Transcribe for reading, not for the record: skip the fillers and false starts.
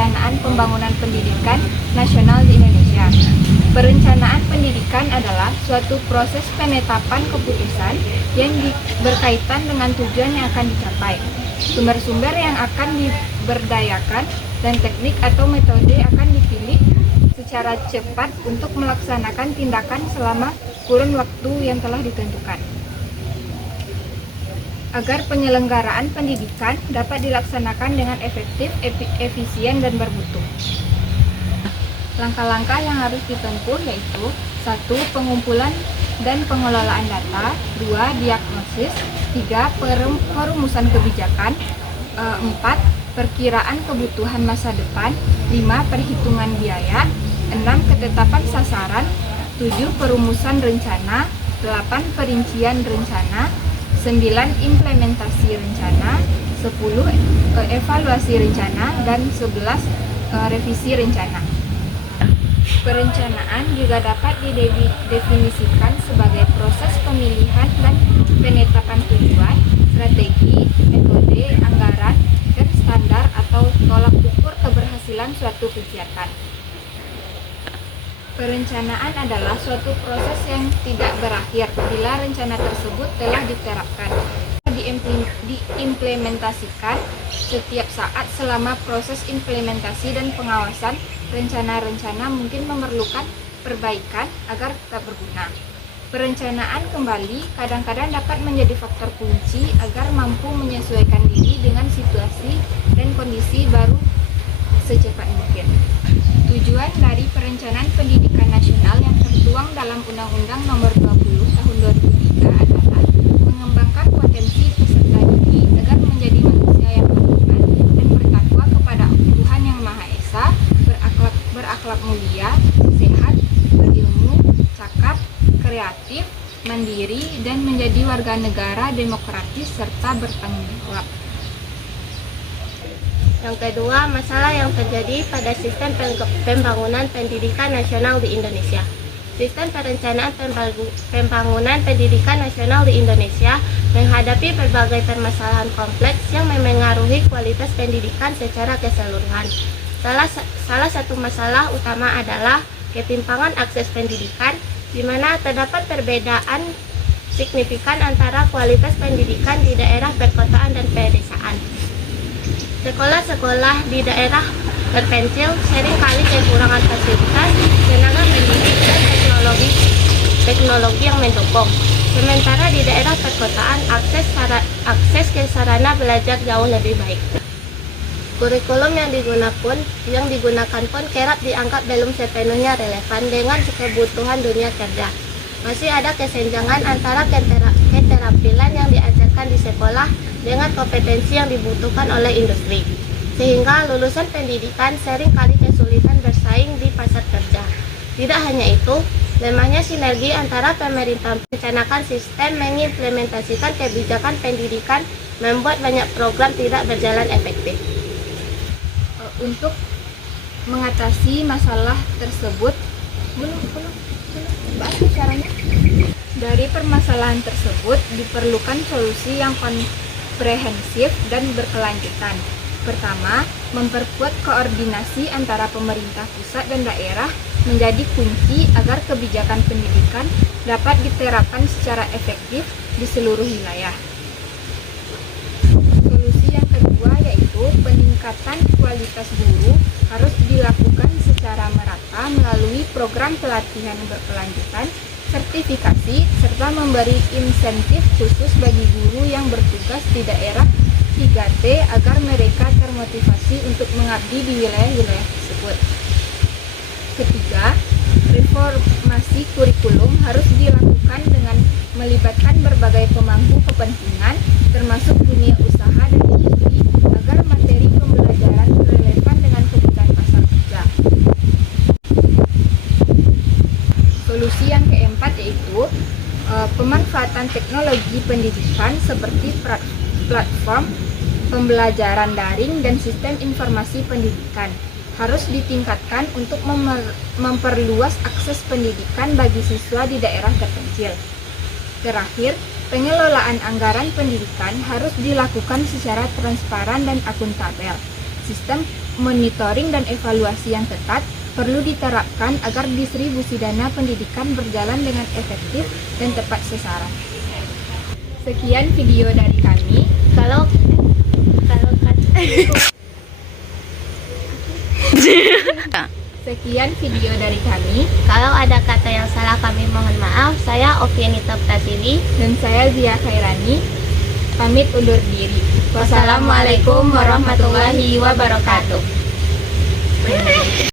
Perencanaan Pembangunan Pendidikan Nasional di Indonesia. Perencanaan pendidikan adalah suatu proses penetapan keputusan yang berkaitan dengan tujuan yang akan dicapai, sumber-sumber yang akan diberdayakan, dan teknik atau metode akan dipilih secara cepat untuk melaksanakan tindakan selama kurun waktu yang telah ditentukan. Agar penyelenggaraan pendidikan dapat dilaksanakan dengan efektif, efisien, dan bermutu. Langkah-langkah yang harus ditempuh yaitu 1. Pengumpulan dan pengelolaan data, 2. Diagnosis, 3. Perumusan kebijakan, 4. Perkiraan kebutuhan masa depan, 5. Perhitungan biaya, 6. Ketetapan sasaran, 7. Perumusan rencana, 8. Perincian rencana, 9. Implementasi rencana, 10. Evaluasi rencana, dan 11. Revisi rencana. Perencanaan juga dapat didefinisikan sebagai proses pemilihan dan penetapan tujuan, strategi, metode, anggaran, dan standar atau tolak ukur keberhasilan suatu kegiatan. Perencanaan adalah suatu proses yang tidak berakhir bila rencana tersebut telah diterapkan, diimplementasikan setiap saat. Selama proses implementasi dan pengawasan, rencana-rencana mungkin memerlukan perbaikan agar tetap berguna. Perencanaan kembali kadang-kadang dapat menjadi faktor kunci agar mampu menyesuaikan diri dengan situasi dan kondisi baru secepat mungkin. Tujuan dari Perencanaan Pendidikan Nasional yang tertuang dalam Undang-Undang Nomor 20 Tahun 2003 adalah mengembangkan potensi peserta didik agar menjadi manusia yang beriman dan bertakwa kepada Tuhan Yang Maha Esa, berakhlak mulia, sehat, berilmu, cakap, kreatif, mandiri, dan menjadi warga negara demokratis serta bertanggung jawab. Yang kedua, masalah yang terjadi pada sistem pembangunan pendidikan nasional di Indonesia. Sistem perencanaan pembangunan pendidikan nasional di Indonesia menghadapi berbagai permasalahan kompleks yang memengaruhi kualitas pendidikan secara keseluruhan. Salah satu masalah utama adalah ketimpangan akses pendidikan, di mana terdapat perbedaan signifikan antara kualitas pendidikan di daerah perkotaan dan pedesaan. Sekolah-sekolah di daerah terpencil seringkali kekurangan fasilitas, tenaga pendidik, dan teknologi yang mendukung. Sementara di daerah perkotaan, akses ke sarana belajar jauh lebih baik. Kurikulum yang digunakan pun kerap dianggap belum sepenuhnya relevan dengan kebutuhan dunia kerja. Masih ada kesenjangan antara keterampilan yang diajarkan di sekolah dengan kompetensi yang dibutuhkan oleh industri, sehingga lulusan pendidikan seringkali kesulitan bersaing di pasar kerja. Tidak hanya itu, lemahnya sinergi antara pemerintah merencanakan sistem mengimplementasikan kebijakan pendidikan membuat banyak program tidak berjalan efektif. Untuk mengatasi masalah tersebut, dari permasalahan tersebut diperlukan solusi yang komprehensif dan berkelanjutan. Pertama, memperkuat koordinasi antara pemerintah pusat dan daerah menjadi kunci agar kebijakan pendidikan dapat diterapkan secara efektif di seluruh wilayah. Solusi yang kedua yaitu peningkatan kualitas guru harus dilakukan secara merata melalui program pelatihan berkelanjutan, sertifikasi, serta memberi insentif khusus bagi guru yang bertugas di daerah 3T agar mereka termotivasi untuk mengabdi di wilayah-wilayah tersebut. Ketiga, reformasi kurikulum harus dilakukan dengan melibatkan berbagai pemangku kepentingan, termasuk dunia usaha dan industri, agar materi pembelajaran relevan dengan kebutuhan pasar kerja. Solusi yang keempat yaitu pemanfaatan teknologi pendidikan seperti platform pembelajaran daring dan sistem informasi pendidikan harus ditingkatkan untuk memperluas akses pendidikan bagi siswa di daerah terpencil. Terakhir, pengelolaan anggaran pendidikan harus dilakukan secara transparan dan akuntabel. Sistem monitoring dan evaluasi yang ketat perlu diterapkan agar distribusi dana pendidikan berjalan dengan efektif dan tepat sasaran. Sekian video dari kami. Kalau Sekian video dari kami kalau ada kata yang salah kami mohon maaf. Saya Ovianita Pratiwi. dan saya Zia Khairani. Pamit undur diri. Wassalamualaikum warahmatullahi wabarakatuh.